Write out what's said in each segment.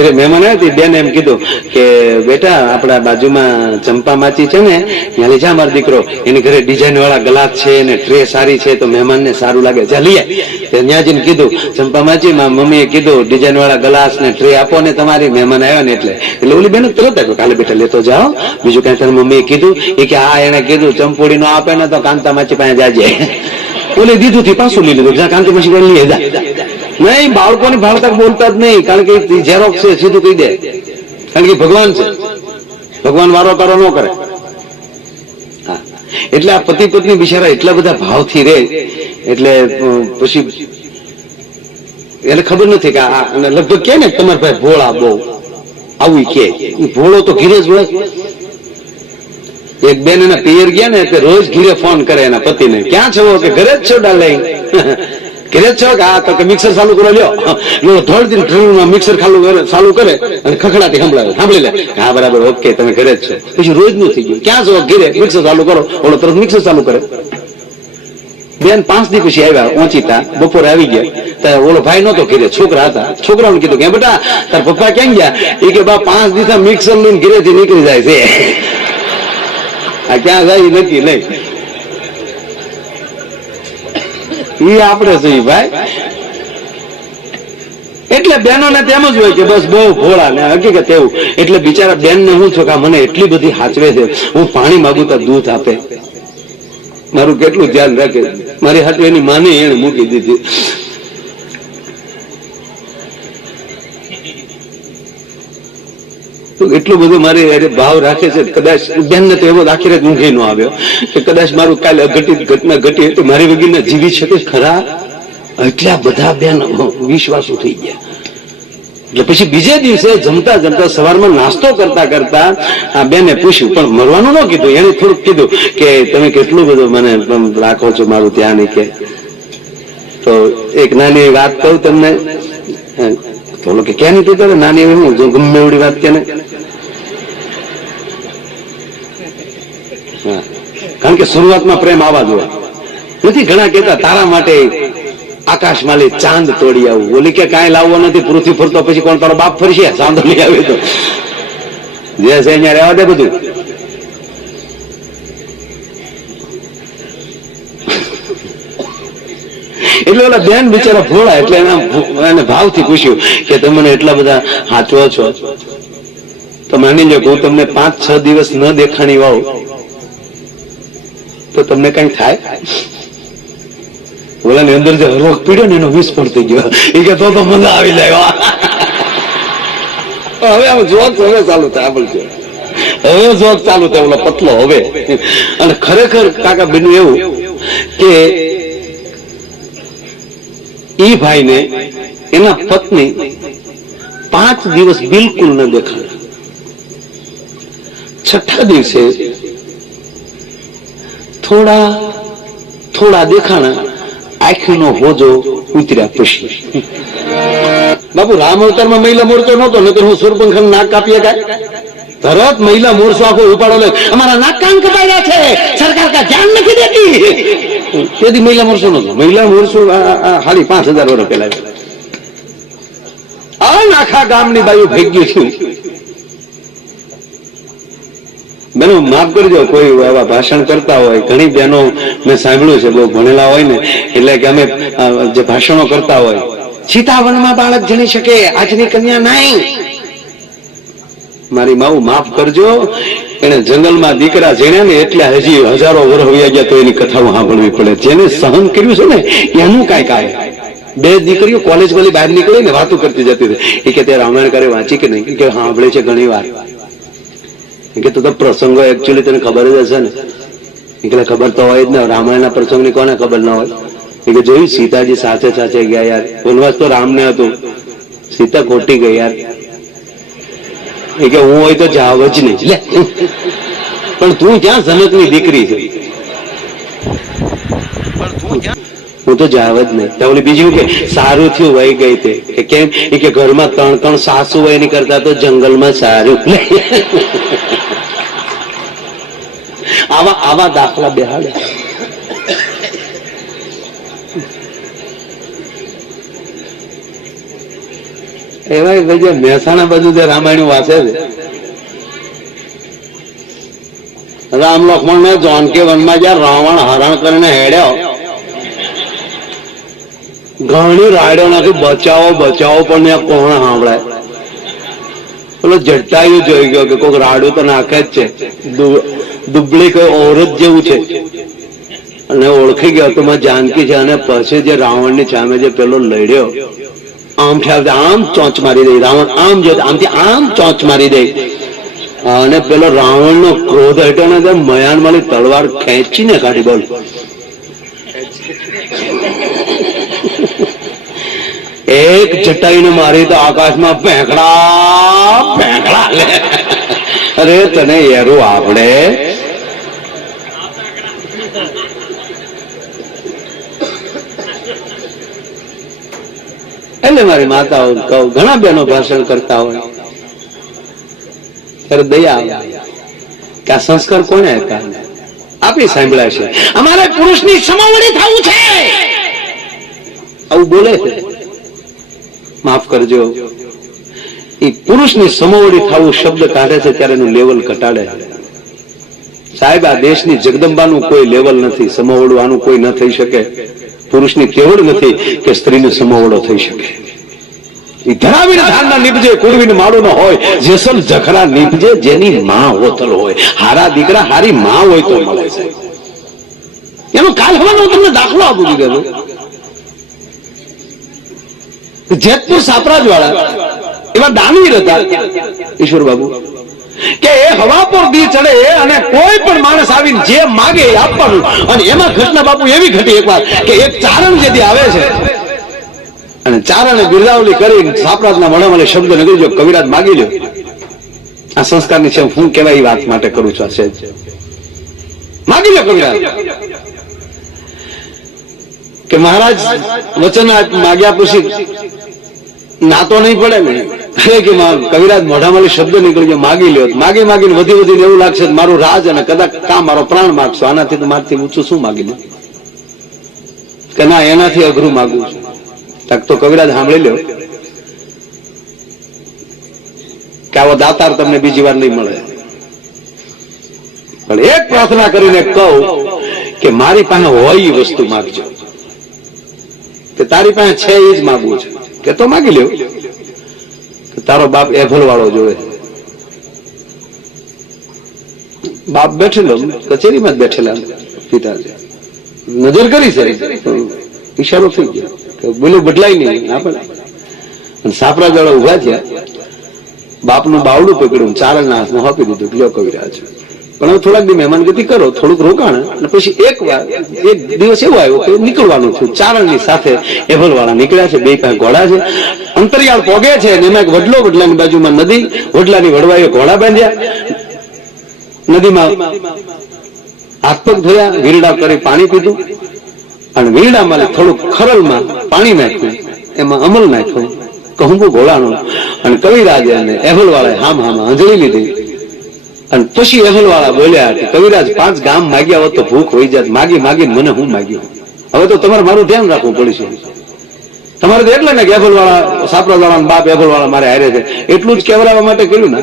ઘરે મહેમાન હતી, બેન એમ કીધું કે, બેટા, આપણા બાજુમાં ચંપા માચી છે ને, ત્યાં જા મારો દીકરો. એની ઘરે ડિઝાઇન વાળા ગ્લાસ છે ને ટ્રે સારી છે, તો મહેમાનને સારું લાગે. જા લઈએ. ત્યાં જઈને કીધું ચંપા માચી માં મમ્મીએ કીધું ડિઝાઇન વાળા ગ્લાસ ને ટ્રે આપો ને તમારી મહેમાન આવ્યો ને એટલે. એટલે ઓલી બેન તરત આપ્યો, કાલે બેટા, લેતો જાઓ. બીજું કઈ તારી મમ્મીએ કીધું, એ કે આ એને કીધું ચંપોડી નો આપે ને તો કાંતા માચી પાસે જાજે. ઓલે દીધું થી પાછું લઈ લીધું કાંતા માચી લઈ જા. નહીં, બાળકોને ભાળતા બોલતા જ નહીં, કારણ કે ઝેરોક્સ છે, સીધું કહી દે. કારણ કે ભગવાન છે. ભગવાન વારો કારો ન કરે. એટલે આ પતિ પત્ની બિચારા એટલા બધા ભાવથી રે, એટલે પછી એને ખબર નથી કે આ લગભગ કે ને તમારા ભાઈ ભોળા બહુ, આવું કે. ભોળો તો ઘીરે જ હોય. એક બેન એના પિયર ગયા ને રોજ ઘીરે ફોન કરે એના પતિને. ક્યાં છો? કે ઘરે જ છો, ડાર્લિંગ? જ છો? કે આ તો કે મિક્સર ચાલુ કરો લ્યો. થોડી દિન ટ્રેનમાં મિક્સર ચાલુ કરે ચાલુ કરે અને ખખડાટી સંભળાવે. સાંભળી લે. હા, બરાબર ઓકે તમે ઘરે જ છો. પછી રોજનું થઈ ગયું. ક્યાં જો ઘીરે. મિક્સર ચાલુ કરો. ઓલો તરત મિક્સર ચાલુ કરે. બેન પાંચ દી પછી આવ્યા પહોંચીતા બપોરે આવી ગયા. ત્યારે ઓલો ભાઈ નતો ઘેરે. છોકરા હતા. છોકરાઓને કીધું કે બેટા, તાર પપ્પા ક્યાં ગયા? એ કે, બા, પાંચ દિવસ મિક્સર લઈને ઘેરેથી નીકળી જાય છે. આ ક્યાં જાય નક્કી નહીં. ઈ આપણે છીએ ભાઈ. એટલે બેનો ને તેમ જ હોય કે બસ બહુ ભોળા ને હકીકત એવું. એટલે બિચારા બેન ને હું છું કે મને એટલી બધી હાચવે છે. હું પાણી માગું તો દૂધ આપે. મારું કેટલું ધ્યાન રાખે. મારી હાથે એની માને એને મૂકી દીધી. તો એટલું બધું મારે ભાવ રાખે છે, કદાચ બેનને તો એવો આખી રાત ઊંઘે નો આવ્યો કે કદાચ મારું કાલે અઘટિત ઘટના ઘટી તો મારી વગરના જીવી શકે ખરા? એટલા બધા બેન વિશ્વાસુ થઈ ગયા. એટલે પછી બીજે દિવસે જમતા જમતા સવારમાં નાસ્તો કરતા કરતા આ બેને પૂછ્યું, પણ મરવાનું ન કીધું? એને થોડુંક કીધું કે, તમે કેટલું બધું મને રાખો છો મારું ત્યાં નહીં કે. તો એક નાની વાત કહું તમને. તો કે કેમ કીધું નાની હું ગમે એવડી વાત કે ને હા. કે શરૂઆતમાં પ્રેમ આવા જોઈએ નથી, ઘણા કહેતા, તારા માટે આકાશમાં લે ચાંદ તોડી આવું. ઓલી કે, કાંઈ લાવવો નથી, પૃથ્વી ફરતો પછી કોણ તારો બાપ ફરશે? ચાંદો લઈ આવે તો. જે છે અહીંયા રહેવા દે બધું. એટલે ઓલા બેન બિચારા ભોળા, એટલે એના એને ભાવથી પૂછ્યું કે, તમે એટલા બધા હાચવો છો? તો માની લો હું તમને પાંચ છ દિવસ ન દેખાણી વાવ તો તમને કઈ થાય? ઓલાની અંદર જે હરવક પીડ્યો ને એનો વિસ્ફોટ પડતી ગયો. એ કે, તો તો મજા આવી જાય હવે આમ જોક, હવે ચાલુ થાય બોલજો હવે જોક ચાલુ થાય, ઓલો પતલો હવે. અને ખરેખર કાકા બન્યું એવું કે ઈ ભાઈને એના પત્ની પાંચ દિવસ બિલકુલ ન દેખાયા. છઠ્ઠા દિવસે થોડા થોડા દેખાણા આંખીનો હોજો ઉતર્યા પછી. બાપુ, રામ અવતારમાં મહિલા મોરચો નહોતો, નકર હું સુરપંખન નાક કાપીએ કાંઈ તરત મહિલા મોરચો આખો ઉપાડો લે. અમારા નાક કાન કપાયા છે. સરકાર કા ધ્યાન નથી દેતી. તેથી મહિલા મોરચો નહોતો. મહિલા મોરચો હાલી પાંચ હજાર વર્ષ પહેલા આ આખા ગામની બાજુ ભેગ્યું છું. બેનો માફ કરજો, કોઈ એવા ભાષણ કરતા હોય, ઘણી બહેનો મેં સાંભળ્યું છે, બહુ ભણેલા હોય ને, એટલે કે અમે જે ભાષણો કરતા હોય. સીતાવનમાં બાળક જણી શકે, આજની કન્યા નહીં. મારી માવું, માફ કરજો એને જંગલમાં દીકરા જેણે ને, એટલે હજી હજારો વર્ષ વયા ગયા તો એની કથાઓ સાંભળવી પડે. જેને સહન કર્યું છે ને, એનું કાંઈ કાંઈ બે દીકરીઓ કોલેજ વાળી બહાર નીકળી ને વાતો કરતી જતી હતી. એ કે, તે રામાયણ કરે વાંચી કે નહીં? કે સાંભળે છે ઘણી વાર કે તો પ્રસંગો એકચ્યુઅલી તને ખબર જ હશે ને. એટલે ખબર તો હોય જ ને, રામાયણના પ્રસંગની કોને ખબર ના હોય? કે જોયું સીતાજી સાચે સાચે ગયા યાર. વનવાસ તો રામને હતું. સીતા ખોટી ગઈ યાર. એ કે હું હોય તો જાવ જ નહીં. લે. પણ તું ક્યાં જનકની દીકરી છે? હું તો જાવ જ નહીં. ત્યાં બીજું કે સારું થયું વહી ગઈ તે. કેમ? એ કે ઘરમાં ત્રણ ત્રણ સાસુ હોય એની કરતા તો જંગલમાં સારું. આવા આવા દાખલા બેહાડે. એવા ભાઈ મહેસાણા બાજુ જે રામાયણ વાંચે છે. રામ લક્ષ્મણ ને જોનકી વનમાં જ્યાં રાવણ હરણ કરીને હેડ્યો ઘણી રાયડો નાખી બચાવો બચાવો, પણ ત્યાં કોણ સાંભળાય પેલો જટાયું જોઈ ગયો કે કોઈક રાડું તો નાખે જ છે. દુબળી કોઈ ઓરત જેવું છે. અને ઓળખી ગયો તો માં જાનકી છે અને પછી જે રાવણની સામે જે પેલો લડ્યો, આમ ખ્યાલ આમ ચોંચ મારી દઈ રાવણ આમ જો, આમથી આમ ચોંચ મારી દે. અને પેલો રાવણનો ક્રોધ હટ્યો ને તે મયાનમાની તલવાર ખેંચીને કાઢી બોલ. એક જટાઈને મારી તો આકાશમાં ભેંકડા ભેંકડા અરે તને એરું આપણે એટલે મારી માતાઓ કહું, ઘણા બહેનો ભાષણ કરતા હોય. ત્યારે દયા કે આ સંસ્કાર કોને હતા આપી સાંભળ્યા છે. અમારે પુરુષની સમાવડી થવું છે. આવું બોલે છે. માફ કરજો. એ પુરુષની સમોવડી થવું શબ્દ કાઢે છે ત્યારે એનું લેવલ ઘટાડે. સાહેબ, આ દેશની જગદંબાનું કોઈ લેવલ નથી, સમોવડવાનું કોઈ ન થઈ શકે. પુરુષની કેવડ નથી કે સ્ત્રીને સમોવડો થઈ શકે. ધરાવીને ધાનના નીપજે, કુળવીને માળું ન હોય. જેસલ જખરા નીપજે, જેની માં હોતલ હોય. હારા દીકરા, હારી માં હોય તો મળે છે. એનો કાલ હવાનો તમને દાખલો આપું કે જેતપુર સાપરાજ વાળા એવા દાનવીર હતા ઈશ્વર બાબુ કે એ હવા પર દી ચડે અને કોઈ પણ માણસ આવીને જે માગે એ આપવાનું અને એમાં ઘટના બાપુ એવી ઘટી એકવાર કે એક ચારણ જેથી આવે છે, અને ચારણે બિરદાવલી કરી સાપરાજના મળે શબ્દ નીકળી જો કવિરાજ માગી લ્યો, આ સંસ્કારની છે, હું કેવાય એ વાત માટે કરું છું, આ સહેજ. માગી લ્યો કવિરાજ કે મહારાજ વચન માગ્યા પછી ના તો નહીં પડે ને કે કવિરાજ મોઢામાંથી શબ્દ નીકળી ગયો, માગી લ્યો. માગી માગીને વધી વધીને એવું લાગશે મારું રાજ અને કદાચ કા મારો પ્રાણ માગશો. આનાથી તો મારથી ઊંચું શું માગી લે કે ના, એનાથી અઘરું માગું છું. તક તો કવિરાજ સાંભળી લ્યો. કે આવો દાતાર તમને બીજી વાર નહીં મળે. પણ એક પ્રાર્થના કરીને કહું કે મારી પાસે હોય એ વસ્તુ માગજો. કે તારી પાસે છે એ જ માગવું છે. કે માગી લ્યો. તારો બાપ એફલ વાળો જોવે બાપ બેઠેલો, કચેરીમાં જ બેઠેલા પિતાજી. નજર કરી છે. ઈશારો થઈ ગયો. કે બોલો, બદલાય નહીં. આપણે સાપરા દાડા ઊભા થયા. બાપનું બાવડું પકડ્યું ચારણના હાથમાં આપી દીધું, લ્યો કવિરાજ. પણ હવે થોડાક દી મહેમાનગતિ કરો, થોડુંક રોકાણ અને પછી એક વાર, એક દિવસ એવો આવ્યો કે નીકળવાનું થયું ચારણની સાથે એભલ વાળા નીકળ્યા છે, બે પાંચ ઘોડા છે. અંતરિયાળ પોગે છે અને એમાં એક વડલો વડલાની બાજુમાં નદી, વડલાની વડવાએ ઘોડા બાંધ્યા. નદીમાં હાથ પગ ધોયા વીરડા કરી પાણી પીધું. અને વીરડામાં થોડુંક ખરલમાં પાણી નાખ્યું. એમાં અમલ નાખ્યો. કહું ઘોડાનો અને કવિરાજે અને એહલ વાળાએ હામ હામ અંજળી લીધી. અને પછી એહલ બોલ્યા કે કવિરાજ, પાંચ ગામ માગ્યા હોત તો ભૂખ હોઈ જાત. માગી માગીને મને હું માગ્યો? હવે તો તમારે મારું ધ્યાન રાખવું પડશે. તમારે તો એટલે ને કે એફલવાળા વાળા બાપ એફલવાળા મારે હારે છે. એટલું જ કહેવડાવવા માટે કર્યું ને?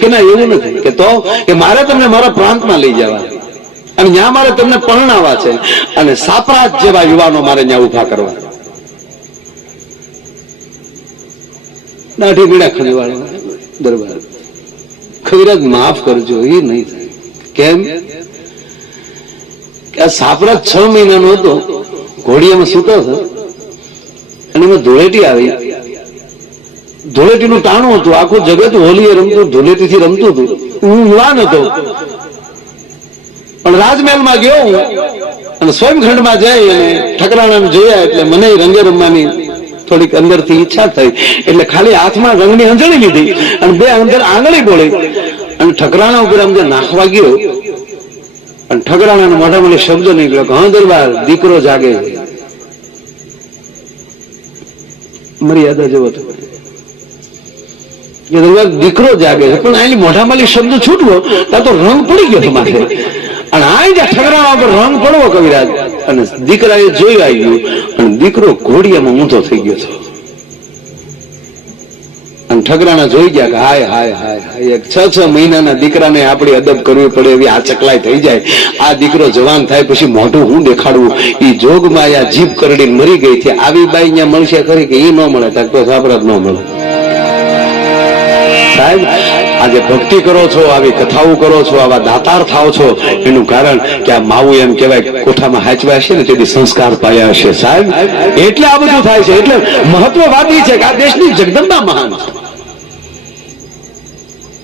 કે ના, એવું નથી. કે તો, કે મારે તમને મારા પ્રાંતમાં લઈ જવા. અને ત્યાં મારે તમને પરણાવવા છે. અને સાપરા જેવા યુવાનો મારે ત્યાં ઊભા કરવા. દાઢી પીડા ખંજવાળો દરબાર. ખવિરાજ માફ કરજો, એ નહીં થાય. કેમ? કે આ સાપરા છ મહિનાનો હતો, ઘોડિયામાં સૂતો હતો, અને એમાં ધૂળેટી આવી. ધૂળેટીનું ટાણું હતું, આખું જગત હોલીએ રમતું, ધૂળેટીથી રમતું હતું. હું યુવાન હતો. પણ રાજમહેલમાં ગયો હું, અને સ્વયંખંડમાં જઈ અને ઠકરાણાને જોયા એટલે મને રંગે રમવાની થોડીક અંદરથી ઈચ્છા થઈ. એટલે ખાલી હાથમાં રંગની અંજળી લીધી અને બે અંદર આંગળી બોલી અને ઠકરાણા ઉપર આમ નાખવા ગયો, અને ઠકરાણાના મોઢા ઓલો શબ્દ નીકળ્યો હા, દરબાર, દીકરો જાગે. મર્યાદા જેવો હતો. કે દરબાર, દીકરો જાગે છે, પણ આની મોઢામાં શબ્દ છૂટવો, ત્યાં તો રંગ પડી ગયો માથે અને આ ઠકરાણા ઉપર રંગ પડવો, કવિરાજ. અને દીકરાએ જોઈ આવ્યું અને દીકરો ઘોડિયામાં ઊંધો થઈ ગયો હતો. અને ઠગરાણા જોઈ ગયા કે હાય હાય હાય હાય, એક છ છ મહિનાના દીકરાને આપણે અદબ કરવી પડે એવી આ ચકલાઈ થઈ જાય. આ દીકરો જવાન થાય પછી મોઢું હું દેખાડવું એ જોગમાં આ જીભ કરડી મરી ગઈ છે. આવી બાઈ ત્યાં મળશે ખરી કે એ ન મળે? તાક તો સાપરા જ ન મળે. સાહેબ આજે ભક્તિ કરો છો, આવી કથાઓ કરો છો, આવા દાતાર થાવ છો. એનું કારણ કે આ માવું એમ કહેવાય કોઠામાં હાચવા હશે ને તેથી સંસ્કાર પાયા હશે. સાહેબ, એટલે આ બધું થાય છે. એટલે મહત્વ છે કે આ દેશની જગદંબા મહાન છે.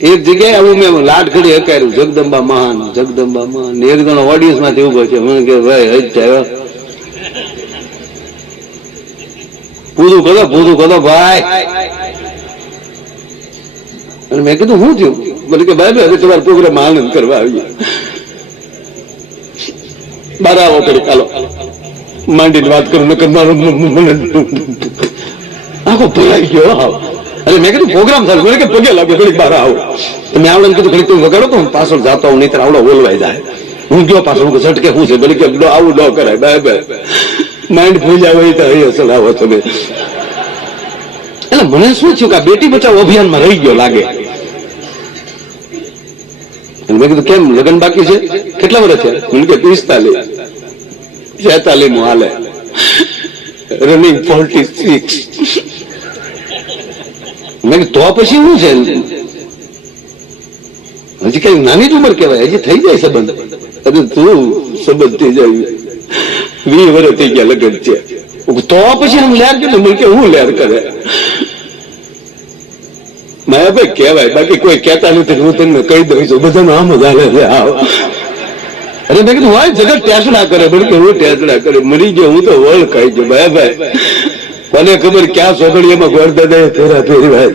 એક જગ્યાએ આવું મેં લાડ ઘડી હકાર્યું. જગદંબા મહાન જગદંબા મહાન. એક જણો ઓડિયન્સમાંથી ઊભો છે. મને કે ભાઈ હજ પૂરું કરો પૂરું કરો, ભાઈ. અને મેં કીધું શું થયું? મને કે, ભાઈ હવે તમારો પ્રોગ્રામ આનંદ કરવા આવીએ. બાર આવો કરી ચાલો માંડીને વાત કરું, નકર મારો મને આખો ભરાઈ ગયો. અરે, મેં કીધું, પ્રોગ્રામ થાય મને કે, પગે લાગે ઘડીક બહાર આવો. મેં આવડે કીધું, ઘડીક તું વગાડો તો હું પાછળ જાતો હું નહીં આવડો બોલવાઈ જાય. હું ગયો પાછળ, હું ઝટકે શું છે? બોલે કે આવું ન કરાય, બાય બાય. માઇન્ડ ભૂલ્યા હોય તો અહીં અસલ આવો તમે. એટલે મને શું થયું કે બેટી બચાવ અભિયાનમાં રહી ગયો લાગે. મેં કીધું, કેમ? લગ્ન બાકી છે? કેટલા વર્ષ છે મને કે પિસ્તાલીસ છેતાલીસનું હાલે. રનિંગ ફોર્ટી સિક્સ મેં તો પછી શું છે? હજી કઈ નાની જ ઉંમર કહેવાય, હજી થઈ જાય સંબંધ. અરે, તું સંબંધ થઈ જાય. વીસ વર્ષ થઈ ગયા લગ્ન છે તો પછી હું લેર કે મને કે હું લેર કરે? માયાભાઈ કહેવાય? બાકી કોઈ કહેતા નથી હું તમને કહી દઉં છું. બધાનું આમ જ આવ. અરે મેં કીધું હોય જગત ટેસડા કરે. બોલે કે હું ટેસડા કરે? મરી ગયો, હું તો વળ ખાઈ ગયો. માયાભાઈ કોને ખબર ક્યાં સોગડીયામાં ગોરદાદાએ ફેરા ફેરવાય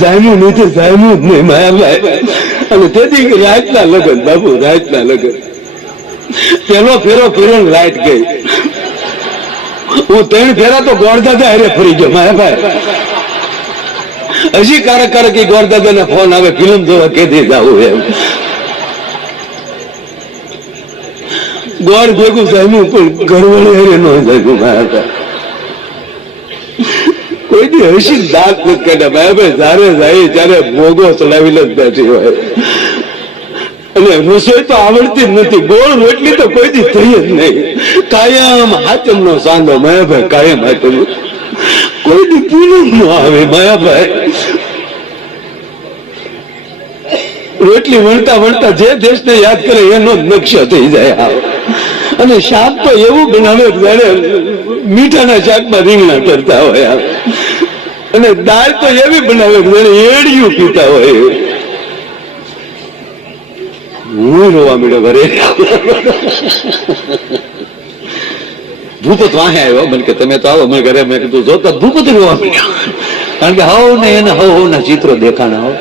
જામ્યું નથી જામ્યું જ નહીં માયાભાઈ અને તેથી રાતના લગન બાબુ રાતના લગન. પેલો ફેરો ફેરો લાઈટ ગઈ. હું ત્રણ ફેરા તો ગોરદાદા અરે ફરી ગયો માયાભાઈ હજી કારક કારક એ ગોરદાદા ને ફોન આવે ફિલ્મ જોવા કેદી જાવું એમ. ગોળ ભેગું જામ્યું પણ ઘરવાળી હરે ન જામ્યું માયાભાઈ કોઈ દી હસી દાંત નથી કાઢ્યા. ભાઈ જારે જાય ત્યારે ભોગો ચડાવીને જ બેઠી હોય. અને રસોઈ તો આવડતી જ નથી. ગોળ રોટલી તો કોઈ દી થઈ જ નહીં. કાયમ હાચમ નો સાંધો માયાભાઈ કાયમ હાચમ કોઈ દી પૂરું ન આવે માયાભાઈ રોટલી વણતા વણતા જે દેશને યાદ કરે એનો જ નકશો થઈ જાય અને શાક તો એવું બનાવે જયારે મીઠાના શાકમાં રીંગણા કરતા હોય. અને દાળ તો એવી બનાવે જયારે એડિયું પીતા હોય. હું રોવા મળ્યો ઘરે. ભૂપત વાહે આવ્યો. મને કે તમે તો આવો. મને ઘરે મેં કીધું જોતા ભૂપત રોવા મળ્યો કારણ કે હવ ને એને હવ હવ ના ચિત્રો દેખાણા હો.